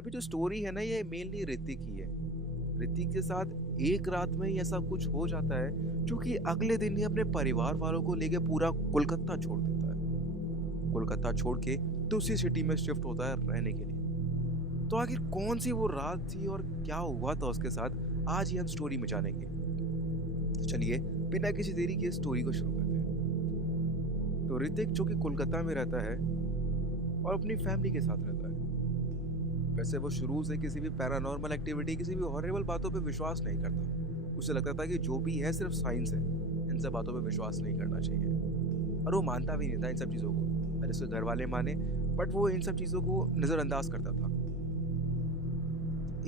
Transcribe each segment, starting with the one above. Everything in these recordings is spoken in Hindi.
अभी जो स्टोरी है ना ये मेनली ऋतिक ही है। ऋतिक के साथ एक रात में ही ऐसा कुछ हो जाता है जो कि अगले दिन ही अपने परिवार वालों को लेके पूरा कोलकाता छोड़ देता है। कोलकाता छोड़ के दूसरी सिटी में शिफ्ट होता है रहने के लिए। तो आखिर कौन सी वो रात थी और क्या हुआ था उसके साथ, आज ही हम स्टोरी में जानेंगे। तो चलिए बिना किसी देरी के स्टोरी को शुरू करते हैं। तो ऋतिक जो कि कोलकाता में रहता है और अपनी फैमिली के साथ रहता है। वैसे वो शुरू से किसी भी पैरानॉर्मल एक्टिविटी, किसी भी हॉरिबल बातों पे विश्वास नहीं करता। उसे लगता था कि जो भी है सिर्फ साइंस है, इन सब बातों पे विश्वास नहीं करना चाहिए। और वो मानता भी नहीं था इन सब चीज़ों को। पहले उसके घर वाले माने, बट वो इन सब चीज़ों को नज़रअंदाज करता था।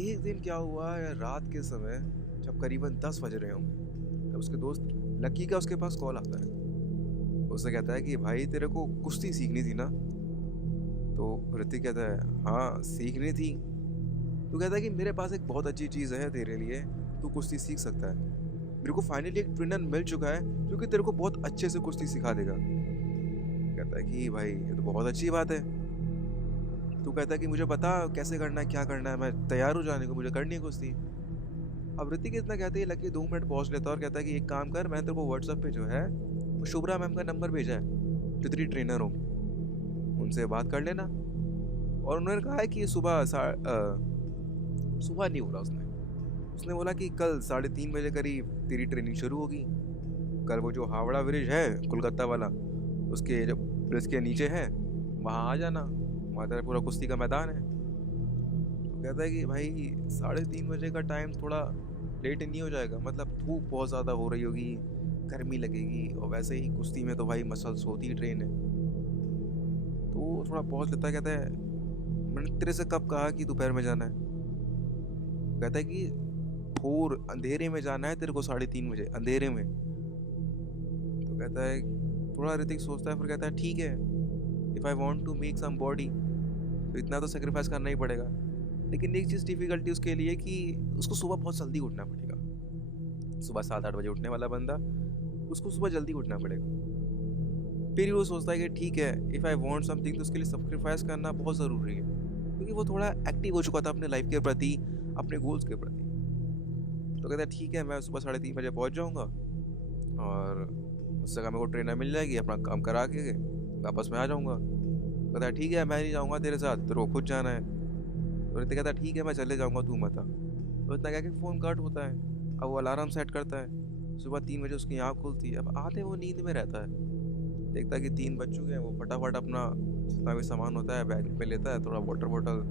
एक दिन क्या हुआ, रात के समय जब करीबन 10 बज रहे होंगे, तब उसके दोस्त लकी का उसके पास कॉल आता है। उससे कहता है कि भाई तेरे को कुश्ती सीखनी थी ना। तो ऋतिक कहता है हाँ सीखनी थी। तो कहता है कि मेरे पास एक बहुत अच्छी चीज़ है तेरे लिए, तू कुश्ती सीख सकता है। मेरे को फाइनली एक ट्रेनर मिल चुका है जो कि तेरे को बहुत अच्छे से कुश्ती सिखा देगा। कहता है कि भाई ये तो बहुत अच्छी बात है। तू कहता है कि मुझे बता कैसे करना है, क्या करना है, मैं तैयार हूँ जाने को, मुझे करनी है कुश्ती। अब ऋतिक इतना कहते ही लकी 2 मिनट पहुंच लेता है और कहता है कि एक काम कर, मैं तेरे को व्हाट्सएप पे जो है वो शुभ्रा मैम का नंबर भेजा है जो तेरी ट्रेनर होंगी, उनसे बात कर लेना। और उन्होंने कहा है कि सुबह नहीं बोला उसने। उसने बोला कि कल 3:30 बजे करीब तेरी ट्रेनिंग शुरू होगी। कल वो जो हावड़ा ब्रिज है कोलकाता वाला, उसके जो ब्रिज के नीचे है वहाँ आ जाना, वहाँ तेरा पूरा कुश्ती का मैदान है। तो कहता है कि भाई 3:30 बजे का टाइम थोड़ा लेट नहीं हो जाएगा? मतलब धूप बहुत ज़्यादा हो रही होगी, गर्मी लगेगी, और वैसे ही कुश्ती में तो भाई मसल्स होती ही ट्रेन है। तो वो थोड़ा पहुँच लेता है। कहता है मैंने तेरे से कब कहा कि दोपहर में जाना है? कहता है कि भोर अंधेरे में जाना है तेरे को, 3:30 बजे अंधेरे में। तो कहता है, थोड़ा ऋतिक सोचता है, फिर कहता है ठीक है, if I want to make some body तो इतना तो सेक्रीफाइस करना ही पड़ेगा। लेकिन एक चीज़ डिफिकल्टी उसके लिए कि उसको सुबह बहुत जल्दी उठना पड़ेगा। सुबह 7-8 बजे उठने वाला बंदा, उसको सुबह जल्दी उठना पड़ेगा। फिर वो सोचता है कि ठीक है, इफ़ आई वांट समथिंग तो उसके लिए सेक्रीफाइस करना बहुत ज़रूरी है, क्योंकि वो थोड़ा एक्टिव हो चुका था अपने लाइफ के प्रति, अपने गोल्स के प्रति। तो कहता है ठीक है, मैं सुबह 3:30 बजे पहुंच जाऊंगा और उस जगह मेरे को ट्रेनर मिल जाएगी, अपना काम करा के वापस में आ जाऊंगा। कहता है ठीक है, मैं नहीं जाऊंगा तेरे साथ, तेरे को खुद जाना है। तो ऋतिक कहता है ठीक है, मैं चले जाऊंगा, तू मत आ। तो इतना कह के फ़ोन कट होता है। अब वो अलार्म सेट करता है, सुबह 3 बजे उसकी आँख खुलती है। अब आधे वो नींद में रहता है, देखता है कि 3 बज चुके हैं। वो फटाफट अपना जितना भी सामान होता है बैग में लेता है, थोड़ा water bottle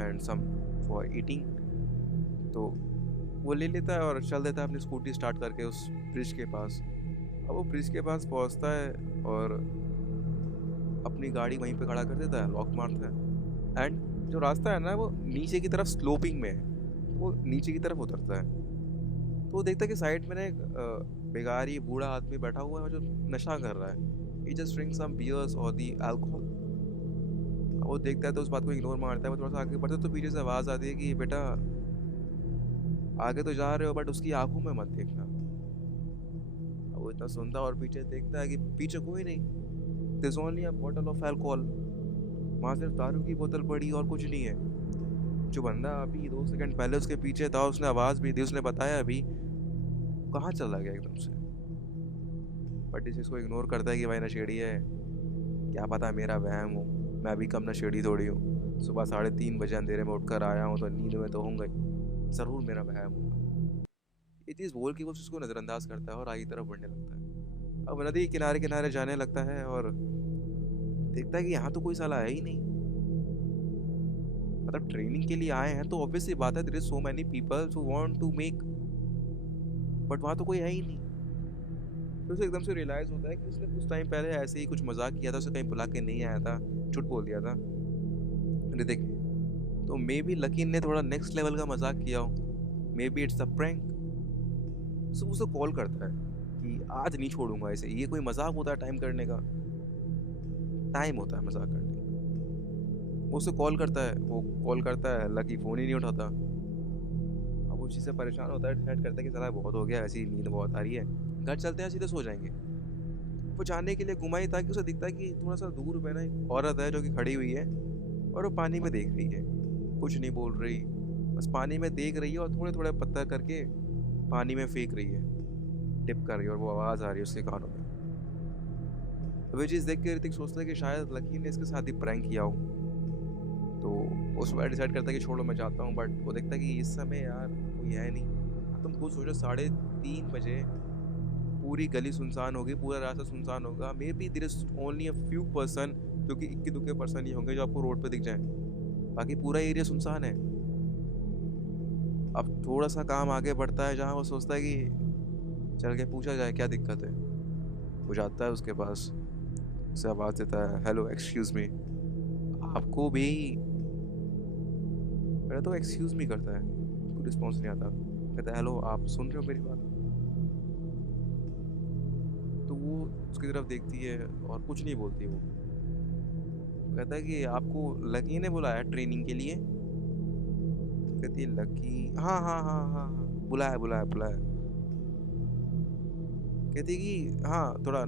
and some for eating, तो वो ले लेता है और चल देता है अपनी स्कूटी स्टार्ट करके उस ब्रिज के पास। अब वो ब्रिज के पास पहुंचता है और अपनी गाड़ी वहीं पे खड़ा कर देता है, लॉक मारता है। एंड जो रास्ता है ना वो नीचे की तरफ स्लोपिंग में है, वो नीचे की तरफ उतरता है। तो वो देखता है कि साइड में ना एक बेगारी बूढ़ा आदमी बैठा हुआ है जो नशा कर रहा है। ही जस्ट ड्रिंक सम बियर्स और दी अल्कोहल। वो देखता है तो उस बात को इग्नोर मारता है। वो थोड़ा सा आगे बढ़ता है तो पीछे से आवाज़ आती है कि बेटा आगे तो जा रहे हो बट उसकी आंखों में मत देखना। अब वो इतना सुनता और पीछे देखता है कि पीछे कोई नहीं, this only a bottle of alcohol. वहाँ सिर्फ दारू की बोतल पड़ी और कुछ नहीं है। जो बंदा अभी 2 सेकंड पहले उसके पीछे था, उसने आवाज़ भी दी, उसने बताया अभी, कहाँ चला गया एकदम से। बट इस चीज़ को इग्नोर करता है कि भाई नशेड़ी है, क्या पता मेरा वहम हो, मैं अभी कम नशेड़ी थोड़ी हूँ। सुबह 3:30 बजे अंधेरे में उठकर आया हूँ तो नींद में तो होऊंगा ही, ज़रूर मेरा वहम होगा। ये चीज़ बोल के वो उसको नज़रअंदाज करता है और आगे की तरफ बढ़ने लगता है। अब नदी के किनारे किनारे जाने लगता है और देखता है कि यहाँ तो कोई साला है ही नहीं। मतलब ट्रेनिंग के लिए आए हैं तो ऑब्वियसली बात है, there is so many people who want to make, but वहाँ तो कोई है ही नहीं। फिर उसे एकदम से रियलाइज होता है कि उसने कुछ टाइम पहले ऐसे ही कुछ मजाक किया था, उसे कहीं बुला के नहीं आया था, झूठ बोल दिया था ऋतिक ने। तो मे बी लकी ने थोड़ा नेक्स्ट लेवल का मजाक किया हो, maybe it's a prank. So उसे कॉल करता है कि आज नहीं छोड़ूंगा इसे, ये कोई मजाक होता है टाइम करने का? टाइम होता है मजाक करने का। वो उसे कॉल करता है, वो कॉल करता है, लकी फ़ोन ही नहीं उठाता। अब वो चीज़ से परेशान होता है, डिसाइड करता है कि साला बहुत हो गया, ऐसी नींद बहुत आ रही है, घर चलते हैं सीधे सो जाएंगे। वो जाने के लिए घुमा ही था कि उसे दिखता है कि थोड़ा सा दूर पे ना एक औरत है जो कि खड़ी हुई है और वो पानी में देख रही है। कुछ नहीं बोल रही, बस पानी में देख रही है और थोड़े थोड़े पत्थर करके पानी में फेंक रही है, टिप कर रही है, और वो आवाज़ आ रही है उसके कानों में। वो चीज़ देख के ऋतिक सोचता है कि शायद लकी ने इसके साथ ही प्रैंक किया हो। तो उस बार डिसाइड करता है कि छोड़ो मैं जाता हूँ, बट वो देखता है कि इस समय यार कोई है नहीं। तुम खुद सोचो 3:30 बजे पूरी गली सुनसान होगी, पूरा रास्ता सुनसान होगा। Maybe there is only a few person, जो कि इक्के दुक्के पर्सन ही होंगे जो आपको रोड पे दिख जाएं, बाकी पूरा एरिया सुनसान है। अब थोड़ा सा काम आगे बढ़ता है जहाँ वो सोचता है कि चल के पूछा जाए क्या दिक्कत है। वो जाता है उसके पास, उसे आवाज़ देता है, हेलो एक्सक्यूज़ मी। आपको भी, पहले तो एक्सक्यूज़ मी करता है, कोई रिस्पॉन्स नहीं आता। कहता है हेलो, आप सुन रहे हो मेरी बात? तो वो उसकी तरफ देखती है और कुछ नहीं बोलती। वो कहता है कि आपको लकी ने बुलाया ट्रेनिंग के लिए? तो कहती है लकी, हाँ हाँ हाँ हाँ हाँ, बुलाया बुलाया बुलाया। कहती है कि हाँ, थोड़ा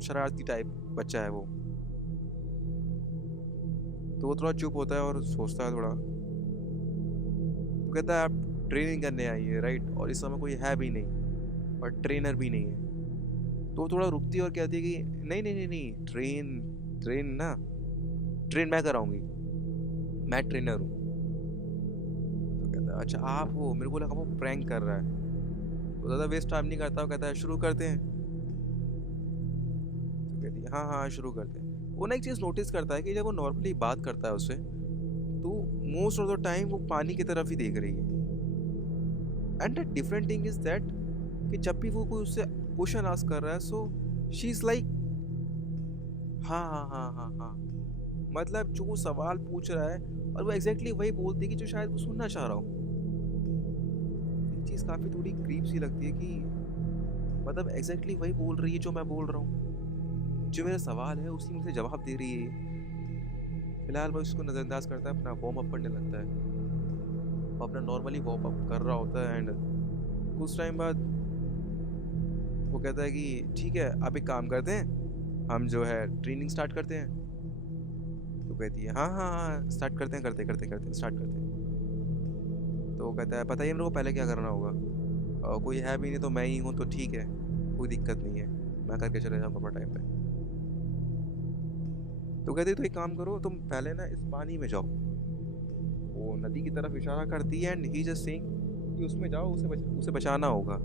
शरारती टाइप बच्चा है वो। तो वो थोड़ा चुप होता है और सोचता है थोड़ा। तो कहता है आप ट्रेनिंग करने आई है राइट, और इस समय कोई है भी नहीं और ट्रेनर भी नहीं है। तो वो थोड़ा रुकती है और कहती है कि नहीं नहीं नहीं नहीं, ट्रेन ट्रेन ना, ट्रेन मैं कराऊंगी, मैं ट्रेनर हूँ। तो कहता है अच्छा आप हो, मेरे को लगा वो प्रैंक कर रहा है। तो ज़्यादा वेस्ट टाइम नहीं करता, वो कहता है शुरू करते हैं। तो कहती है हाँ हाँ शुरू करते हैं। वो ना एक चीज़ नोटिस करता है कि जब वो नॉर्मली बात करता है उससे, तो मोस्ट ऑफ द टाइम वो पानी की तरफ ही देख रही है। And the different thing is that कि जब भी वो कोई उससे क्वेश्चन आस्क कर रहा है, सो शी इज लाइक हाँ हाँ हाँ हाँ हाँ, मतलब जो वो सवाल पूछ रहा है और वो एग्जैक्टली वही बोलती है कि जो शायद वो सुनना चाह रहा हूँ। ये चीज़ काफ़ी थोड़ी क्रीप सी लगती है कि मतलब एग्जैक्टली वही बोल रही है जो मैं बोल रहा हूँ, जो मेरा सवाल है उसी में से जवाब दे रही है। फिलहाल वो उसको नज़रअंदाज करता है, अपना वार्म अप करने लगता है। वो अपना नॉर्मली वार्म अप कर रहा होता है, एंड कुछ टाइम बाद वो कहता है कि ठीक है अब एक काम करते हैं, हम जो है ट्रेनिंग स्टार्ट करते हैं। तो कहती है हाँ हाँ हाँ स्टार्ट करते हैं, करते करते करते स्टार्ट करते हैं। तो वो कहता है बताइए मेरे को पहले क्या करना होगा? कोई है भी नहीं तो मैं ही हूँ, तो ठीक है, कोई दिक्कत नहीं है, मैं करके चले जाऊँगा अपना टाइम पे। तो कहती तो एक काम करो, तुम पहले ना इस पानी में जाओ। वो नदी की तरफ इशारा करती है एंड ही जस्ट सेइंग कि उसमें जाओ, उसे बचाना होगा।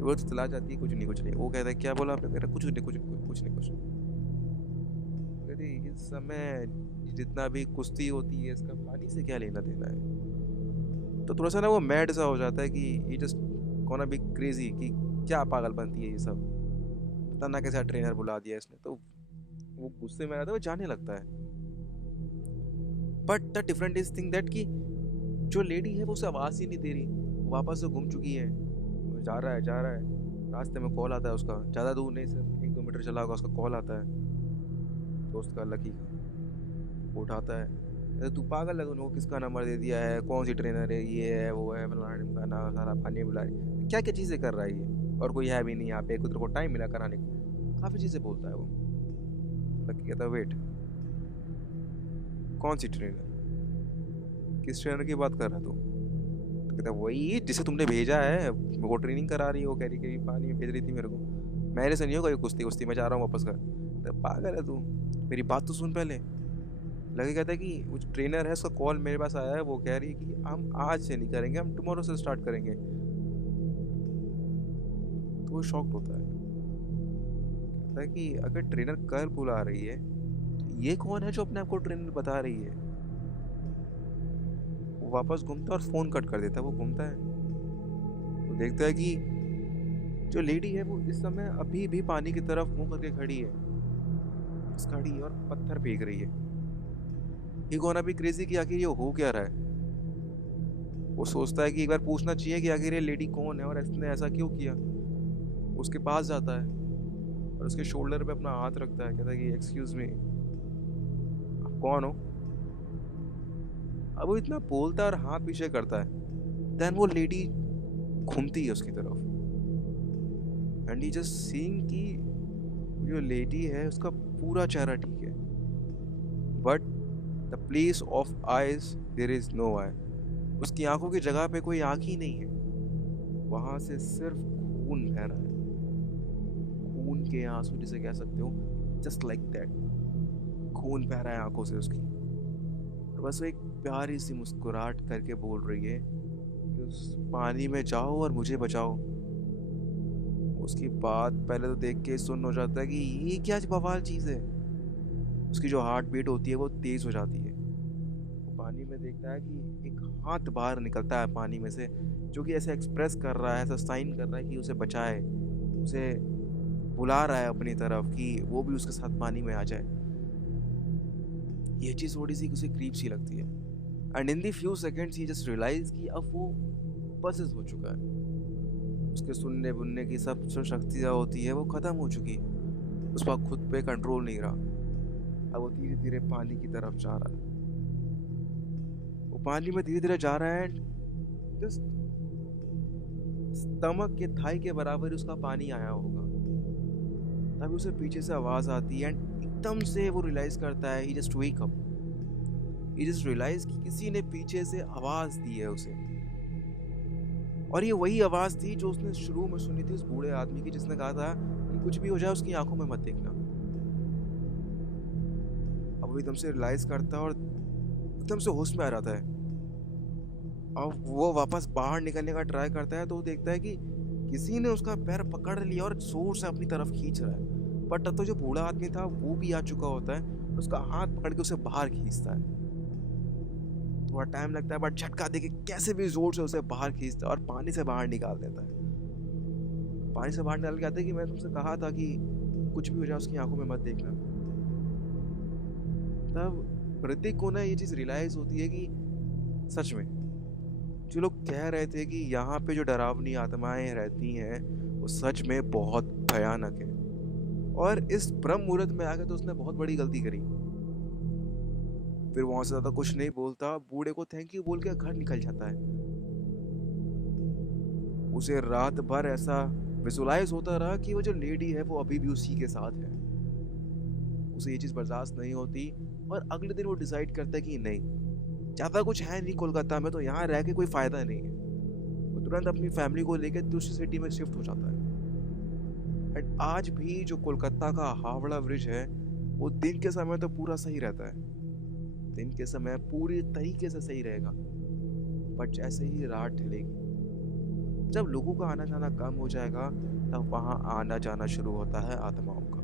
वो तो चला जाती है, कुछ नहीं कुछ नहीं। वो कहता है क्या बोला आपने? कह रहा कुछ नहीं कुछ कुछ कुछ नहीं कुछ नहीं। कहती इस समय जितना भी कुश्ती होती है इसका पानी से क्या लेना देना है? तो थोड़ा सा ना वो मैड सा हो जाता है कि ये जस्ट कौन बी क्रेजी, कि क्या पागल बनती है ये सब, पता ना कैसा ट्रेनर बुला दिया इसने। तो वो गुस्से में आता है, वो जाने लगता है। But the different is thing that कि जो लेडी है वो उसे आवाज़ ही नहीं दे रही, वो वापस से घूम चुकी है। वो जा रहा है जा रहा है, रास्ते में कॉल आता है उसका, ज़्यादा दूर नहीं, सिर्फ 1-2 मीटर चला होगा, उसका कॉल आता है दोस्त का, लकी का। वो उठाता है, कहता तू पागल है, तूने वो किसका नंबर दे दिया है, कौन सी ट्रेनर है, ये है वो है, फलाना ढिमकाना, सारा पानी बुला रही, क्या क्या चीज़ें कर रहा है ये, और कोई है भी नहीं यहाँ पे, कुछ को टाइम मिला कराने को, काफ़ी चीज़ें बोलता है वो। लकी कहता है वेट, कौन सी ट्रेनर, किस ट्रेनर की बात कर रहा तू? तो कहता है वही जिसे तुमने भेजा है, वो ट्रेनिंग करा रही है, वो कह रही कि पानी में भेज रही थी मेरे को, मैंने से नहीं होगा ये कुश्ती कुश्ती, मैं जा रहा हूँ वापस घर। तो पागल है तू, मेरी बात तो सुन पहले। लगे कहता है कि वो ट्रेनर है, उसका कॉल मेरे पास आया है, वो कह रही है कि हम आज से नहीं करेंगे, हम टुमारो से स्टार्ट करेंगे। तो वो शॉक्ड होता है, कहता है कि अगर ट्रेनर कल बुला रही है तो ये कौन है जो अपने आप को ट्रेनर बता रही है? वो वापस घूमता है और फोन कट कर देता है। वो घूमता है, वो देखता है कि जो लेडी है वो इस समय अभी भी पानी की तरफ मुंह करके खड़ी है, बस खड़ी है और पत्थर फेंक रही है। ये गोना भी क्रेजी कि आखिर ये हो क्या रहा है। वो सोचता है कि एक बार पूछना चाहिए कि आखिर ये लेडी कौन है और इसने ऐसा क्यों किया। उसके पास जाता है और उसके शोल्डर पे अपना हाथ रखता है, कहता है कि एक्सक्यूज मी, आप कौन हो? अब वो इतना बोलता है और हाथ पीछे करता है, देन वो लेडी घूमती है उसकी तरफ, एंड ही जस्ट सीइंग कि जो लेडी है उसका पूरा चेहरा ठीक है, but the place of eyes there is no eye. उसकी आंखों की जगह पे कोई आंख ही नहीं है, वहां से सिर्फ खून बह रहा है, खून के आंसू जिसे कह सकते हो, जस्ट लाइक दैट। खून बह रहा है आंखों से उसकी, और बस वो एक प्यारी सी मुस्कुराहट करके बोल रही है कि उस पानी में जाओ और मुझे बचाओ। उसकी बात पहले तो देख के सुन हो जाता है कि ये क्या बवाल चीज़ है। उसकी जो हार्ट बीट होती है वो तेज हो जाती है। वो पानी में देखता है कि एक हाथ बाहर निकलता है पानी में से, जो कि ऐसे एक्सप्रेस कर रहा है, ऐसा साइन कर रहा है कि उसे बचाए, उसे बुला रहा है अपनी तरफ कि वो भी उसके साथ पानी में आ जाए। ये चीज़ थोड़ी सी उसे क्रीप सी लगती है। And in the few seconds he just realise कि अब वो पसेस हो चुका है। उसके सुनने बुनने की सब जो शक्तियाँ होती है वो ख़त्म हो चुकी है। उस पर खुद पे कंट्रोल नहीं रहा। अब वो धीरे धीरे पानी की तरफ जा रहा है। वो पानी में धीरे धीरे जा रहा है, जस्ट स्टमक के थाई के बराबर उसका पानी आया होगा। तभी उसे पीछे से आवाज आती है एंड एकदम से वो रियलाइज करता है, ही जस्ट वेक अप, ही जस्ट रियलाइज कि किसी ने पीछे से आवाज दी है उसे। और ये वही आवाज थी जो उसने शुरू में सुनी थी उस बूढ़े आदमी की, जिसने कहा था कि कुछ भी हो जाए उसकी आंखों में मत देखना। अब वो एकदम से रियलाइज करता है और एकदम से होश में आ जाता है। अब वो वापस बाहर निकलने का ट्राई करता है तो वो देखता है कि किसी ने उसका पैर पकड़ लिया और जोर से अपनी तरफ खींच रहा है। बट तब तो जो बूढ़ा आदमी था वो भी आ चुका होता है, उसका हाथ पकड़ के उसे बाहर खींचता है। थोड़ा टाइम लगता है बट झटका देके कैसे भी जोर से उसे बाहर खींचता है और पानी से बाहर निकाल देता है। पानी से बाहर निकाल के आता है कि मैं तुमसे कहा था कि कुछ भी हो जाए उसकी आंखों में मत देखना। तब ऋतिक को ना ये चीज़ रियलाइज होती है कि सच में जो लोग कह रहे थे कि यहाँ पे जो डरावनी आत्माएं रहती हैं वो सच में बहुत भयानक है। और इस ब्रह्म मुहूर्त में आकर तो उसने बहुत बड़ी गलती करी। फिर वहां से ज्यादा कुछ नहीं बोलता, बूढ़े को थैंक यू बोल के घर निकल जाता है। उसे रात भर ऐसा विजुलाइज होता रहा कि वो जो लेडी है वो अभी भी उसी के साथ है। उसे ये चीज बर्दाश्त नहीं होती और अगले दिन वो डिसाइड करता है कि नहीं, ज्यादा कुछ है नहीं कोलकाता में, तो यहाँ रह के कोई फायदा नहीं है। वो तुरंत अपनी फैमिली को लेकर दूसरी सिटी में शिफ्ट हो जाता है। एंड आज भी जो कोलकाता का हावड़ा ब्रिज है वो दिन के समय तो पूरा सही रहता है, दिन के समय पूरी तरीके से सही रहेगा। बट जैसे ही रात ढलेगी, जब लोगों का आना जाना कम हो जाएगा, तब वहां आना जाना शुरू होता है आत्माओं का।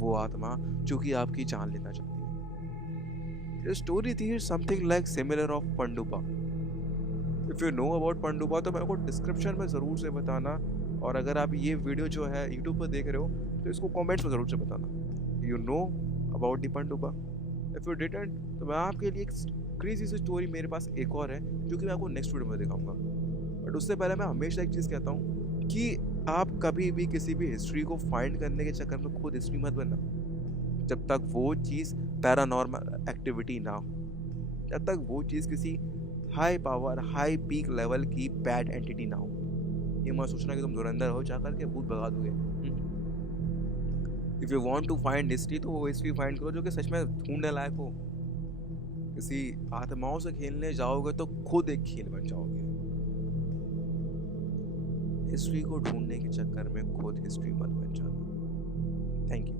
वो आत्मा जो कि आपकी जान लेना चाहती है। ये स्टोरी थी समथिंग लाइक सिमिलर ऑफ पंडुपा। इफ यू नो अबाउट पंडुपा तो मेरे को डिस्क्रिप्शन में ज़रूर से बताना। और अगर आप ये वीडियो जो है यूट्यूब पर देख रहे हो तो इसको कमेंट्स में ज़रूर से बताना यू नो अबाउट दी पंडुपा। इफ यू डिडंट तो मैं आपके लिए एक क्रेजी सी स्टोरी मेरे पास एक और है जो कि मैं आपको नेक्स्ट वीडियो में दिखाऊंगा। बट उससे पहले मैं हमेशा एक चीज़ कहता हूँ कि आप कभी भी किसी भी हिस्ट्री को फाइंड करने के चक्कर में खुद हिस्ट्री मत बनना, जब तक वो चीज़ पैरानॉर्मल एक्टिविटी ना हो, जब तक वो चीज़ किसी high power high peak level की बैड एंटिटी ना हो। ये मत सोचना कि तुम धुरंधर हो जाकर के भूत भगा दोगे। If you want to find history तो वो हिस्ट्री फाइंड करो जो कि सच में ढूंढने लायक हो। किसी आत्माओं से खेलने जाओगे तो खुद एक खेल बन जाओगे। हिस्ट्री को ढूंढने के चक्कर में खुद हिस्ट्री मत बन जाना। Thank you.